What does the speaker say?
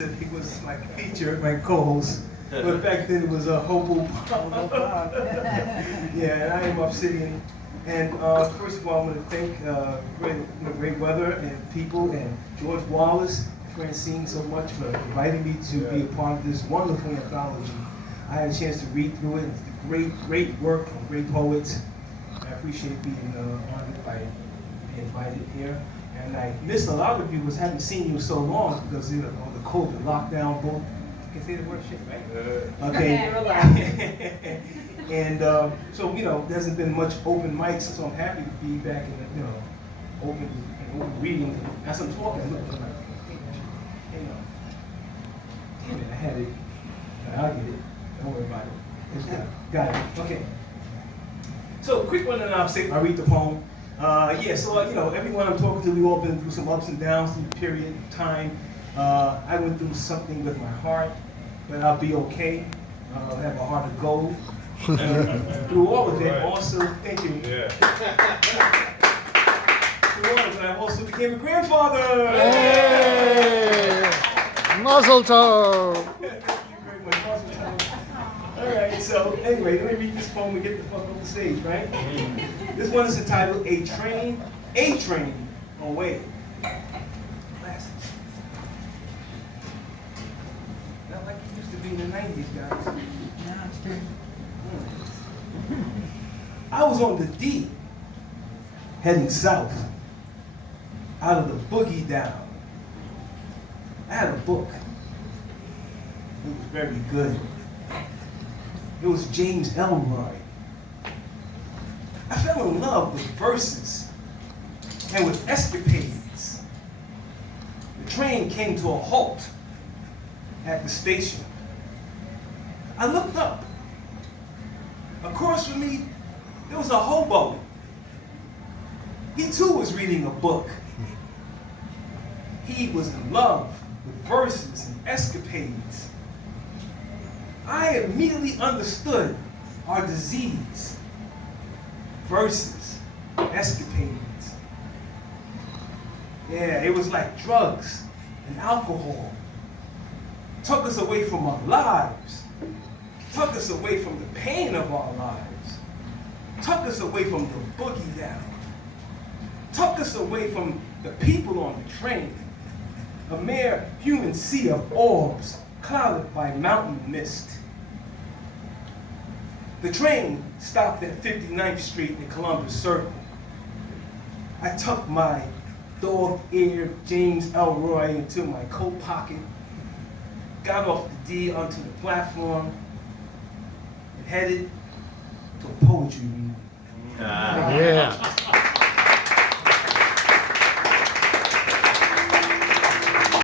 He was like featured, my co-host, but back then it was a Hobo. Yeah, and I am Obsidian. And first of all, I want to thank great weather and people and George Wallace, Francine, so much for inviting me to be a part of this wonderful anthology. I had a chance to read through it. It's great work from great poets. I appreciate being honored by being invited here. And I missed a lot of you because I haven't seen you so long because the COVID lockdown, both. You can say the word shit, right? Okay. And so there hasn't been much open mics, so I'm happy to be back in the open reading. As I'm talking, I'm looking like, damn it, I had it. I'll get it. Don't worry about it. It's got it. Okay. So quick one, and I'll read the poem. So everyone I'm talking to, we've all been through some ups and downs through the period of time. I went through something with my heart, but I'll be okay. I have a heart of gold. Through all of it, also, thank you. Yeah. Through all of it, I also became a grandfather. Hey! Mazel tov! Thank you very much, Mazel tov. All right, so anyway, let me read this poem and get the fuck off the stage, right? This one is entitled A Train Away. Classic. Not like it used to be in the 90s, guys. No, it's true. I was on the D, heading south, out of the boogie down. I had a book. It was very good. It was James Elroy. I fell in love with verses and with escapades. The train came to a halt at the station. I looked up. Across from me, there was a hobo. He too was reading a book. He was in love with verses and escapades. I immediately understood our disease. Verses, escapades. Yeah, it was like drugs and alcohol. Took us away from our lives. Took us away from the pain of our lives. Took us away from the boogie down. Took us away from the people on the train. A mere human sea of orbs clouded by mountain mist. The train stopped at 59th Street in Columbus Circle. I tucked my dog-eared James Elroy into my coat pocket, got off the D onto the platform, and headed to a poetry reading. Yeah.